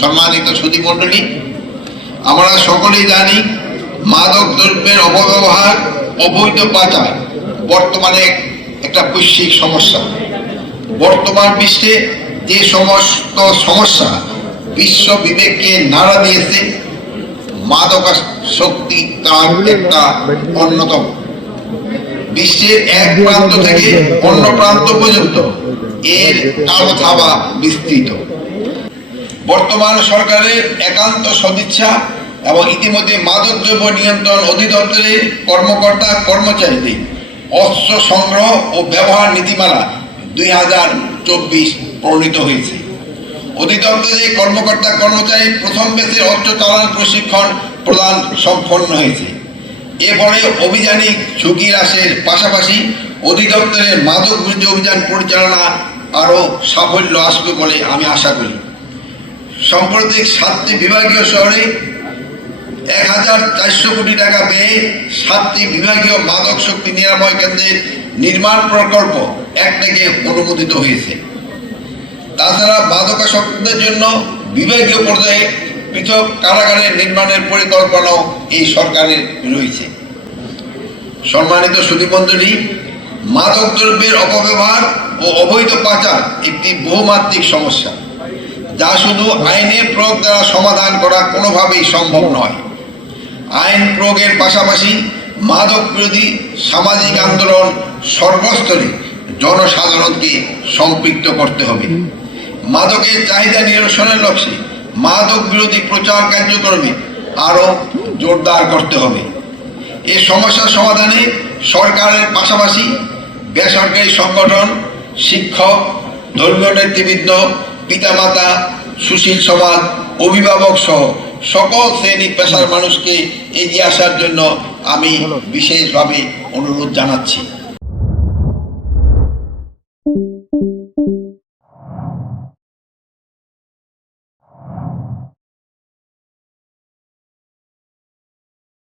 সম্মানিত সুধীমণ্ডলী, আমরা সকলেই জানি মাদক দ্রব্যের অপব্যবহার, অবৈধ পাচার বর্তমানে একটা বৈশ্বিক সমস্যা। বর্তমান বিশ্বে যে সমস্ত সমস্যা বিশ্ব বিবেককে নাড়া দিয়েছে, মাদকাসক্তি তার একটা অন্যতম। বিশ্বের এক প্রান্ত থেকে অন্য প্রান্ত পর্যন্ত এর কালো থাবা বিস্তৃত। বর্তমান সরকারের একান্ত সদিচ্ছা এবং ইতিমধ্যে মাদকদ্রব্য নিয়ন্ত্রণ অধিদপ্তরের কর্মকর্তা কর্মচারীদের অস্ত্র সংগ্রহ ও ব্যবহার নীতিমালা 2024 প্রণীত হয়েছে। অধিদপ্তরের কর্মকর্তা কর্মচারী প্রথম ব্যাচের অস্ত্র চালান প্রশিক্ষণ প্রদান সম্পন্ন হয়েছে। এর ফলে অভিযানিক ঝুঁকি হ্রাসের পাশাপাশি অধিদপ্তরের মাদক বিরোধী অভিযান পরিচালনা আরও সাফল্য আসবে বলে আমি আশা করি। সাম্প্রতিক 7টি বিভাগীয় শহরে 1400 কোটি টাকা ব্যয়ে 7টি বিভাগীয় মাদক শক্তি নিরাময় কেন্দ্রের নির্মাণ প্রকল্প একটাকে অনুমোদিত হয়েছে। তাছাড়া মাদকাসক্তদের জন্য বিভাগীয় পর্যায়ে পৃথক কারাগারের নির্মাণের পরিকল্পনাও এই সরকারের রয়েছে। সম্মানিত সুধীমণ্ডলী, মাদক দ্রব্যের অপব্যবহার ও অবৈধ পাচার একটি বহুমাত্রিক সমস্যা, যা শুধু আইনের প্রয়োগ দ্বারা সমাধান করা কোনোভাবেই সম্ভব নয়। আইন প্রয়োগের পাশাপাশি মাদক বিরোধী সামাজিক আন্দোলন সর্বস্তরে জনসাধারণকে সম্পৃক্ত করতে হবে। মাদকের চাহিদা নিরসনের লক্ষ্যে মাদক বিরোধী প্রচার কার্যক্রমে আরও জোরদার করতে হবে। এই সমস্যার সমাধানে সরকারের পাশাপাশি বেসরকারি সংগঠন, শিক্ষক, ধর্মীয় নেতৃবৃন্দ, পিতামাতা, সুশীল সমাজ, অভিভাবক সহ সকল শ্রেণী পেশার মানুষকে এগিয়ে আসার জন্য আমি বিশেষভাবে অনুরোধ জানাচ্ছি।